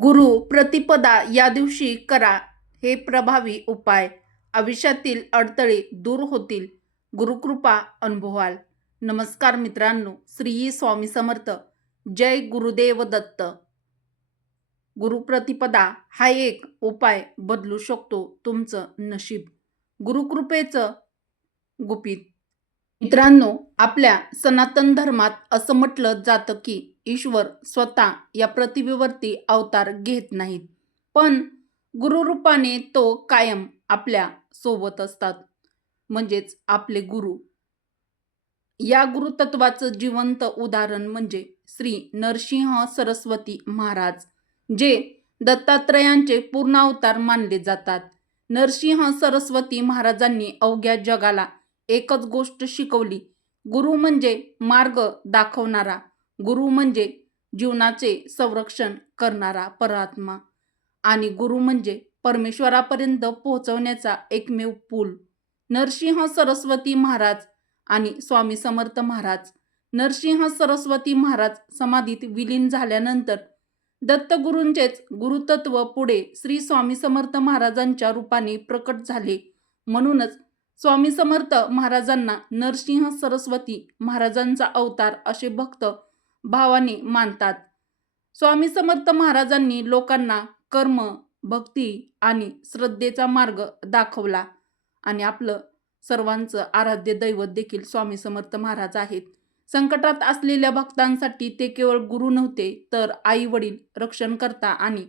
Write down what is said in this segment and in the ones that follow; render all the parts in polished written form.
गुरु प्रतिपदा या दिवशी करा हे प्रभावी उपाय. आयुष्यातील अडथळे दूर होतील. गुरुकृपा अनुभवाल. नमस्कार मित्रांनो, श्री स्वामी समर्थ. जय गुरुदेव दत्त. गुरुप्रतिपदा हा एक उपाय बदलू शकतो तुमचं नशीब. गुरुकृपेचं गुपित. मित्रांनो, आपल्या सनातन धर्मात असं म्हटलं जातं की ईश्वर स्वतः या पृथ्वीवरती अवतार घेत नाहीत, पण गुरुरूपाने तो कायम आपल्या सोबत असतात. म्हणजेच आपले गुरु. या गुरुतत्वाचं जिवंत उदाहरण म्हणजे श्री नरसिंह सरस्वती महाराज, जे दत्तात्रयांचे पूर्ण अवतार मानले जातात. नरसिंह सरस्वती महाराजांनी अवघ्या जगाला एकच गोष्ट शिकवली. गुरु म्हणजे मार्ग दाखवणारा, गुरु म्हणजे जीवनाचे संरक्षण करणारा परमात्मा, आणि गुरु म्हणजे परमेश्वरापर्यंत पोहोचवण्याचा एकमेव पूल. नरसिंह सरस्वती महाराज आणि स्वामी समर्थ महाराज. नरसिंह सरस्वती महाराज समाधीत विलीन झाल्यानंतर दत्तगुरूंचेच गुरुतत्व पुढे श्री स्वामी समर्थ महाराजांच्या रूपाने प्रकट झाले. म्हणूनच स्वामी समर्थ महाराजांना नरसिंह सरस्वती महाराजांचा अवतार असे भक्त भावाने मानतात. स्वामी समर्थ महाराजांनी लोकांना कर्म, भक्ती आणि श्रद्धेचा मार्ग दाखवला, आणि आपलं सर्वांचं आराध्य दैवत देखील स्वामी समर्थ महाराज आहेत. संकटात असलेल्या भक्तांसाठी ते केवळ गुरु नव्हते, तर आई वडील, रक्षणकर्ता आणि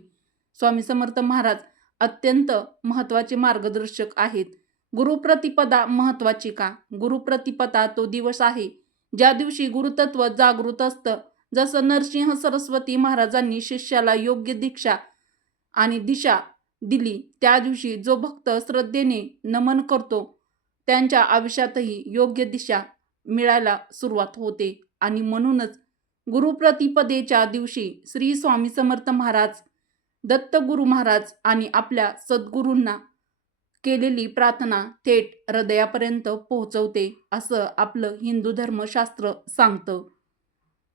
स्वामी समर्थ महाराज अत्यंत महत्त्वाचे मार्गदर्शक आहेत. गुरुप्रतिपदा महत्त्वाची का? गुरुप्रतिपदा तो दिवस आहे ज्या दिवशी गुरुतत्व जागृत असतं. जसं नरसिंह सरस्वती महाराजांनी शिष्याला योग्य दीक्षा आणि दिशा दिली, त्या दिवशी जो भक्त श्रद्धेने नमन करतो त्यांच्या आयुष्यातही योग्य दिशा मिळायला सुरुवात होते. आणि म्हणूनच गुरुप्रतिपदेच्या दिवशी श्री स्वामी समर्थ महाराज, दत्तगुरु महाराज आणि आपल्या सद्गुरूंना केलेली प्रार्थना थेट हृदयापर्यंत पोहोचवते, असं आपलं हिंदू धर्मशास्त्र सांगतं.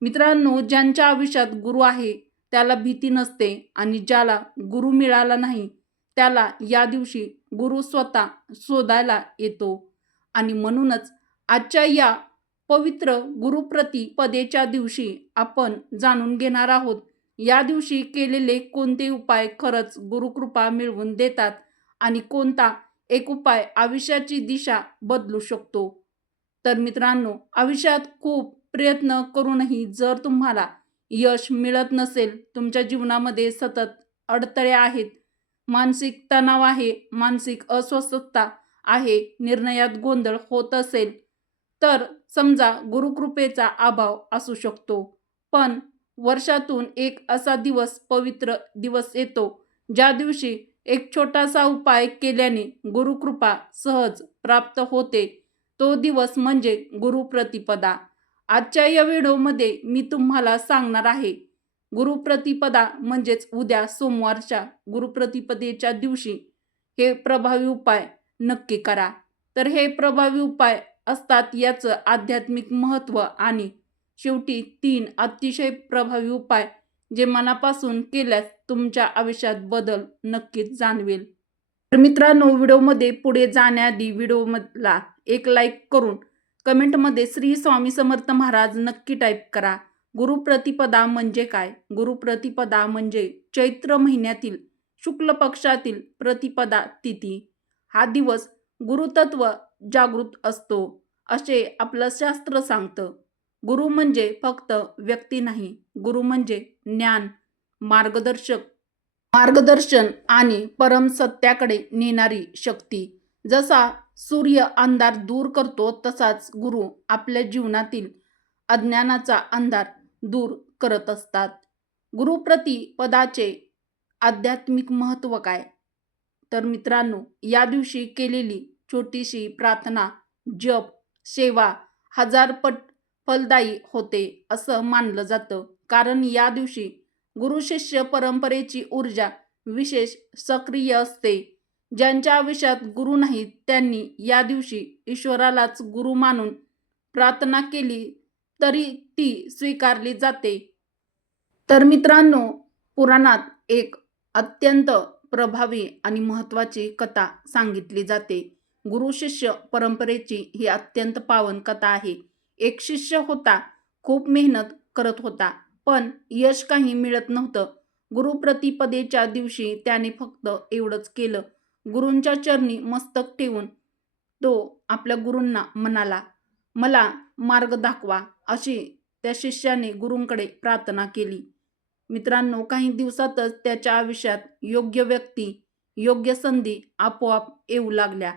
मित्रांनो, ज्यांच्या आयुष्यात गुरु आहे त्याला भीती नसते, आणि ज्याला गुरु मिळाला नाही त्याला या दिवशी गुरु स्वतः शोधायला येतो. आणि म्हणूनच आजच्या या पवित्र गुरुप्रतिपदेच्या दिवशी आपण जाणून घेणार आहोत, या दिवशी केलेले कोणते उपाय खरंच गुरुकृपा मिळवून देतात, आणि कोणता एक उपाय आयुष्याची दिशा बदलू शकतो. तर मित्रांनो, आयुष्यात खूप प्रयत्न करूनही जर तुम्हाला यश मिळत नसेल, तुमच्या जीवनामध्ये सतत अडथळे आहेत, मानसिक तणाव आहे, मानसिक अस्वस्थता आहे, निर्णयात गोंधळ होत असेल, तर समजा गुरुकृपेचा अभाव असू शकतो. पण वर्षातून एक असा दिवस, पवित्र दिवस येतो ज्या दिवशी एक छोटासा उपाय केल्याने गुरुकृपा सहज प्राप्त होते. तो दिवस म्हणजे गुरुप्रतिपदा. आजच्या या व्हिडिओमध्ये मी तुम्हाला सांगणार आहे, गुरुप्रतिपदा म्हणजेच उद्या सोमवारच्या गुरुप्रतिपदेच्या दिवशी हे प्रभावी उपाय नक्की करा. तर हे प्रभावी उपाय असतात, याचं आध्यात्मिक महत्त्व, आणि शेवटी 3 अतिशय प्रभावी उपाय जे मनापासून केल्यास तुमच्या आयुष्यात बदल नक्कीच जाणवेल. तर मित्रांनो, व्हिडिओमध्ये पुढे जाण्याआधी व्हिडिओमधला एक लाईक करून कमेंटमध्ये श्री स्वामी समर्थ महाराज नक्की टाईप करा. गुरुप्रतिपदा म्हणजे काय? गुरुप्रतिपदा म्हणजे चैत्र महिन्यातील शुक्ल पक्षातील प्रतिपदा तिथी. हा दिवस गुरुतत्व जागृत असतो असे आपलं शास्त्र सांगतं. गुरु म्हणजे फक्त व्यक्ती नाही, गुरु म्हणजे ज्ञान, मार्गदर्शन आणि परम सत्याकडे नेणारी शक्ती. जसा सूर्य अंधार दूर करतो, तसाच गुरु आपल्या जीवनातील अज्ञानाचा अंधार दूर करत असतात. गुरुप्रतिपदाचे आध्यात्मिक महत्त्व काय? तर मित्रांनो, या दिवशी केलेली छोटीशी प्रार्थना, जप, सेवा 1000 पट फलदायी होते असं मानलं जातं. कारण या दिवशी गुरु शिष्य परंपरेची ऊर्जा विशेष सक्रिय असते. ज्यांच्या आयुष्यात गुरु नाहीत त्यांनी या दिवशी ईश्वरालाच गुरु मानून प्रार्थना केली तरी ती स्वीकारली जाते. तर मित्रांनो, पुराणात एक अत्यंत प्रभावी आणि महत्त्वाची कथा सांगितली जाते. गुरु शिष्य परंपरेची ही अत्यंत पावन कथा आहे. एक शिष्य होता, खूप मेहनत करत होता, पण यश काही मिळत नव्हतं. गुरुप्रतिपदेच्या दिवशी त्याने फक्त एवढंच केलं. गुरूंच्या चरणी मस्तक ठेवून तो आपल्या गुरूंना म्हणाला, मला मार्ग दाखवा. अशी त्या शिष्याने गुरूंकडे प्रार्थना केली. मित्रांनो, काही दिवसातच त्याच्या आयुष्यात योग्य व्यक्ती, योग्य संधी आपोआप येऊ लागल्या.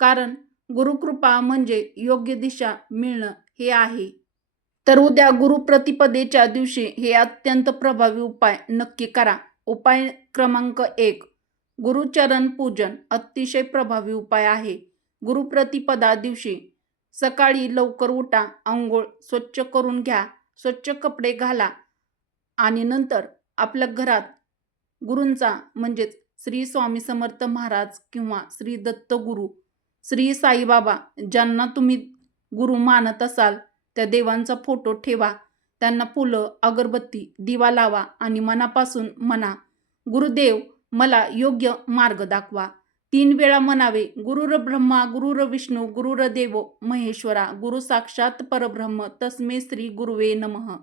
कारण गुरुकृपा म्हणजे योग्य दिशा मिळणं हे आहे. तर उद्या गुरुप्रतिपदेच्या दिवशी हे अत्यंत प्रभावी उपाय नक्की करा. उपाय क्रमांक 1, गुरुचरण पूजन. अतिशय प्रभावी उपाय आहे. गुरुप्रतिपदा दिवशी सकाळी लवकर उठा, अंघोळ स्वच्छ करून घ्या, स्वच्छ कपडे घाला आणि नंतर आपल्या घरात गुरूंचा म्हणजेच श्री स्वामी समर्थ महाराज किंवा श्री दत्तगुरू, श्री साईबाबा ज्यांना तुम्ही गुरु मानत असाल त्या देवांचा फोटो ठेवा. त्यांना फुलं, अगरबत्ती, दिवा लावा आणि मनापासून म्हणा, गुरुदेव मला योग्य मार्ग दाखवा. 3 वेळा म्हणावे. गुरुर ब्रह्मा गुरुर विष्णू गुरुर देवो महेश्वरा गुरु साक्षात परब्रह्म तस्मै श्री गुरुवे नमः.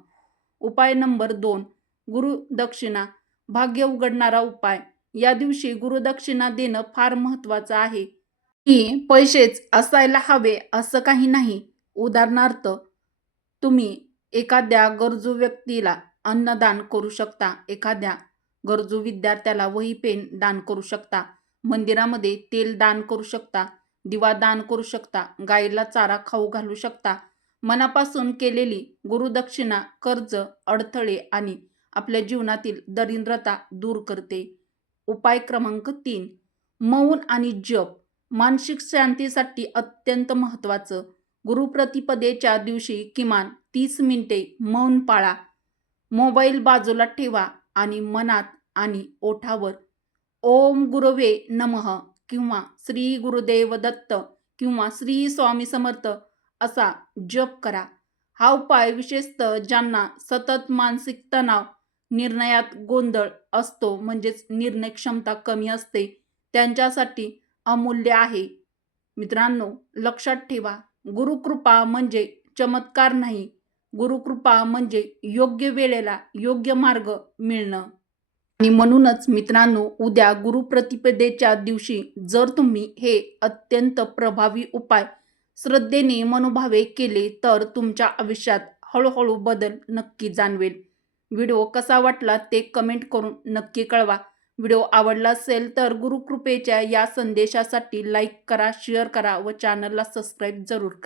उपाय नंबर 2, गुरुदक्षिणा. भाग्य उघडणारा उपाय. या दिवशी गुरुदक्षिणा देणं फार महत्त्वाचं आहे. ही पैसेच असायला हवे असं काही नाही. उदाहरणार्थ, तुम्ही एखाद्या गरजू व्यक्तीला अन्नदान करू शकता, एखाद्या गरजू विद्यार्थ्याला वही पेन दान करू शकता, मंदिरामध्ये तेल दान करू शकता, दिवा दान करू शकता, गाईला चारा खाऊ घालू शकता. मनापासून केलेली गुरुदक्षिणा कर्ज, अडथळे आणि आपल्या जीवनातील दरिद्रता दूर करते. उपाय क्रमांक 3, मौन आणि जप. मानसिक शांतीसाठी अत्यंत महत्त्वाचं. गुरुप्रतिपदेच्या दिवशी किमान 30 मिनिटे मौन पाळा. मोबाईल बाजूला ठेवा आणि मनात आणि ओठावर ओम गुरवे नमः किंवा श्री गुरुदेव दत्त किंवा श्री स्वामी समर्थ असा जप करा. हा उपाय विशेषतः ज्यांना सतत मानसिक तणाव, निर्णयात गोंधळ असतो म्हणजेच निर्णय क्षमता कमी असते त्यांच्यासाठी अमूल्य आहे. मित्रांनो, लक्षात ठेवा, गुरुकृपा म्हणजे चमत्कार नाही. गुरुकृपा म्हणजे योग्य वेळेला योग्य मार्ग मिळणं. आणि म्हणूनच मित्रांनो, उद्या गुरुप्रतिपदेच्या दिवशी जर तुम्ही हे अत्यंत प्रभावी उपाय श्रद्धेने मनोभावे केले तर तुमच्या आयुष्यात हळूहळू बदल नक्की जाणवेल. व्हिडिओ कसा वाटला ते कमेंट करून नक्की कळवा. व्हिडिओ आवडला असेल तर गुरुकृपेच्या या संदेशासाठी लाईक करा, शेअर करा व चॅनलला सबस्क्राईब जरूर करा.